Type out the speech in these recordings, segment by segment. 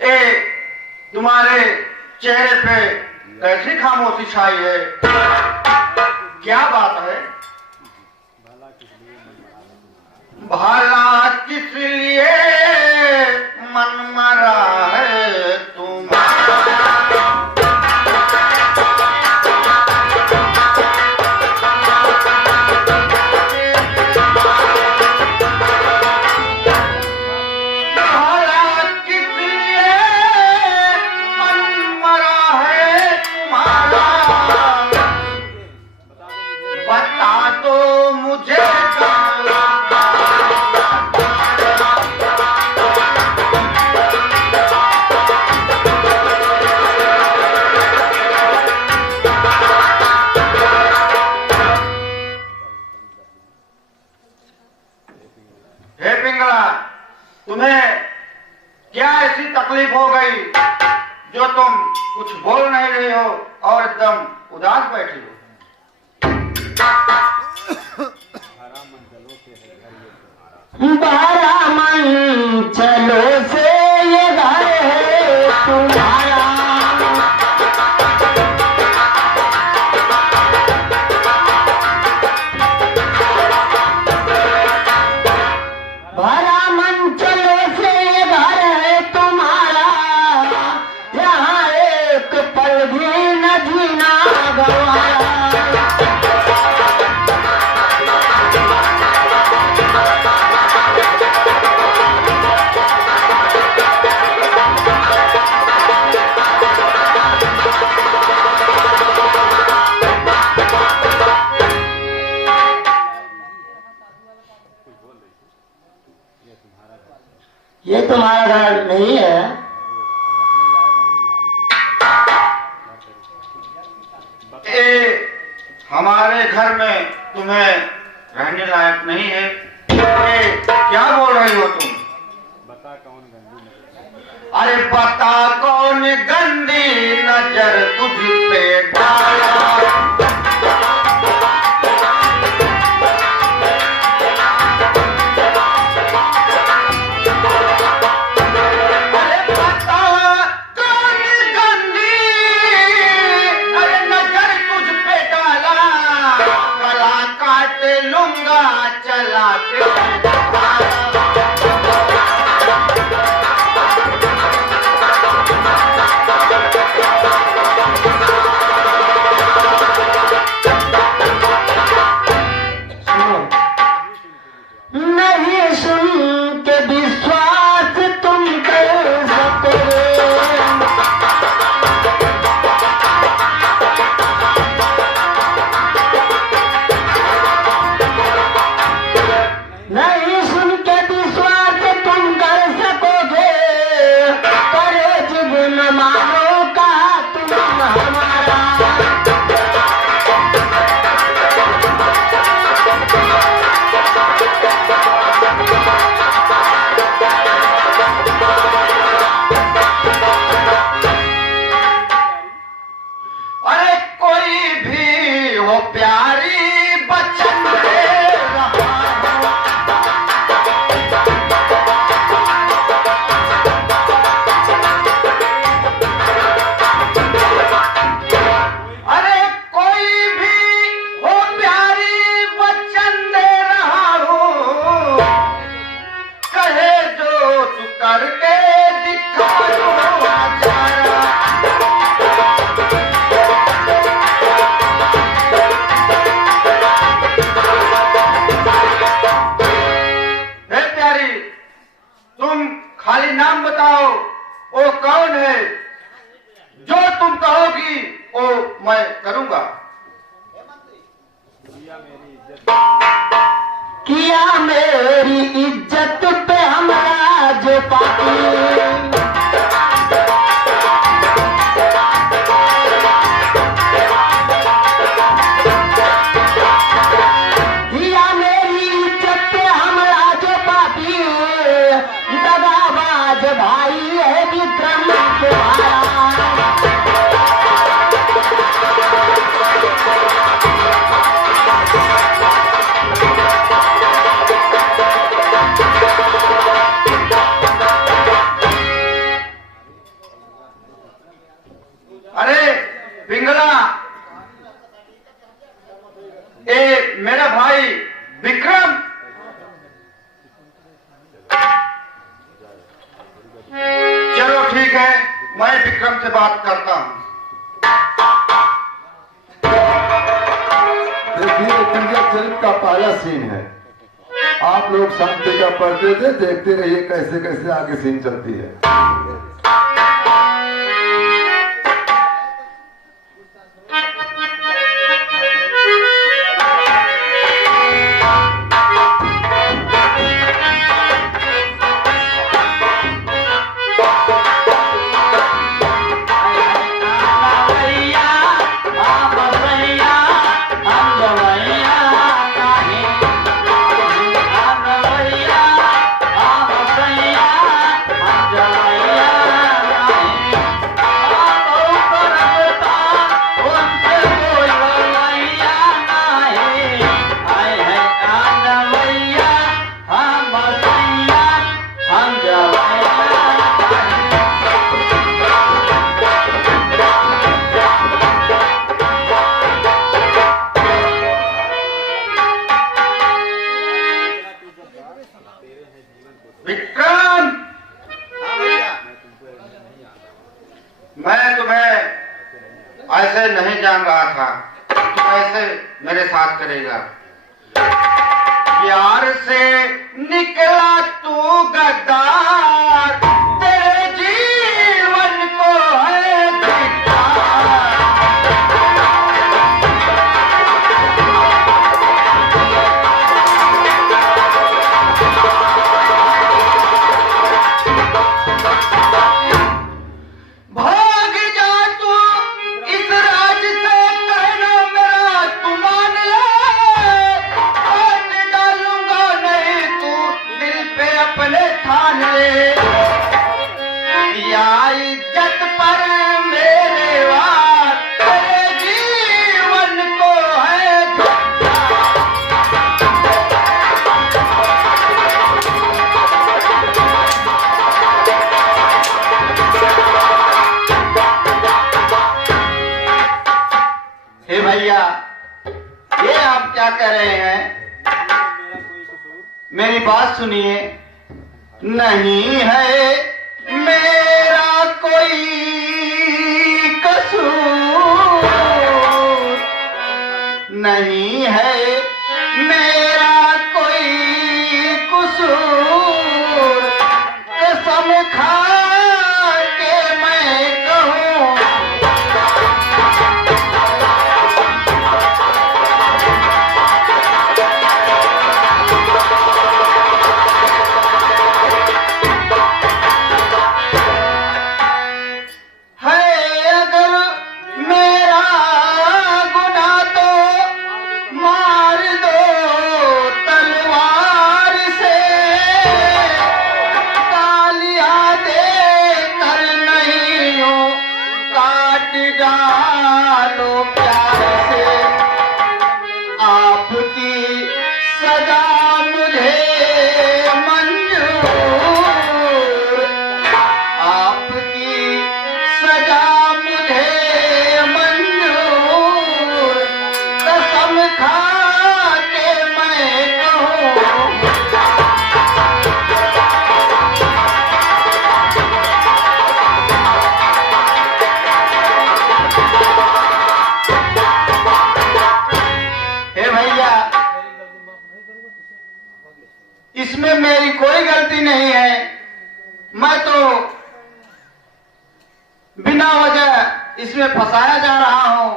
ए तुम्हारे चेहरे पे कैसी खामोशी छाई है? क्या बात है? भला किस लिए मन मरा है तुम्हारा? तुम्हें क्या ऐसी तकलीफ हो गई जो तुम कुछ बोल नहीं रही हो और एकदम उदास बैठी हो? बारह मंचलों से ये घर है तुम्हारा, ये तुम्हारा घर नहीं है। हमारे घर में तुम्हें रहने लायक नहीं है। क्या बोल रही हो तुम? बता कौन गंदी नजर? अरे बता कौन गंदी नजर तुझ पे डाला? खाली नाम बताओ, वो कौन है? जो तुम कहोगी वो मैं करूंगा। किया मेरी इज्जत पे हमारा जो पापी, भाई है विक्रम तुम्हारा। विक्रम, चलो ठीक है, मैं विक्रम से बात करता हूं। देखिए तीसरे चरित्र का पहला सीन है। आप लोग शांति का पढ़ते थे, देखते रहिए कैसे कैसे आगे सीन चलती है। विक्रम, मैं तुम्हें ऐसे नहीं जान रहा था कि तुम ऐसे मेरे साथ करेगा। प्यार से निकला तू गद्दार, तेरे जीवन को है धिक्कार। भाग जा तू इस राज से, कहना मेरा तू मान ले, काट डालूंगा नहीं तू दिल पे अपने ठान ले। या इज्जत पर मेरे वार, तेरे जीवन को है धिक्कार। हे भैया, ये आप क्या कह रहे हैं? मेरा कोई कसूर मेरी बात सुनिए। नहीं है मेरा कोई कसूर, नहीं है मेरा कोई कसूर, कसम खा के मैं कहूँ है, अगर मेरा गुनाह तो मार दो तलवार से, तालियां दे कर नहीं हो काट डालो प्यार से। आपकी सजा मुझे मंजूर, आपकी सजा मुझे मंजूर, कसम खा के मैं कहूँ हे भैया, इसमें मेरी कोई गलती नहीं है। मैं तो बिना वजह इसमें फंसाया जा रहा हूं,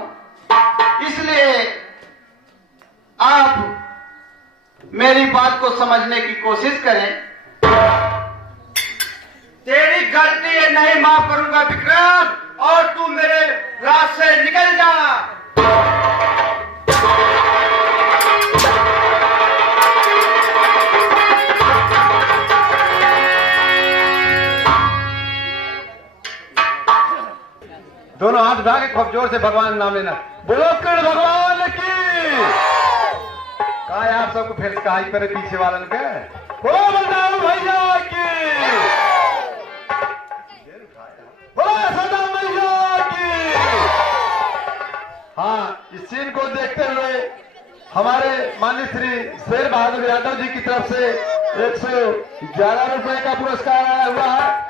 इसलिए आप मेरी बात को समझने की कोशिश करें। तेरी गलती नहीं माफ करूंगा विक्रम, और तू मेरे रास्ते से निकल जा। दोनों हाथ उठा के खूब जोर से भगवान नाम लेना। बोलो कृष्ण भगवान की। कहा है आप सबको फिर कहा करे पीछे वालन के। बोलो बलराम भैया की। बोलो सदा मैया की। हाँ, इस सीन को देखते हुए हमारे माननीय श्री शेर बहादुर यादव जी की तरफ से 111 रुपए का पुरस्कार आया हुआ है।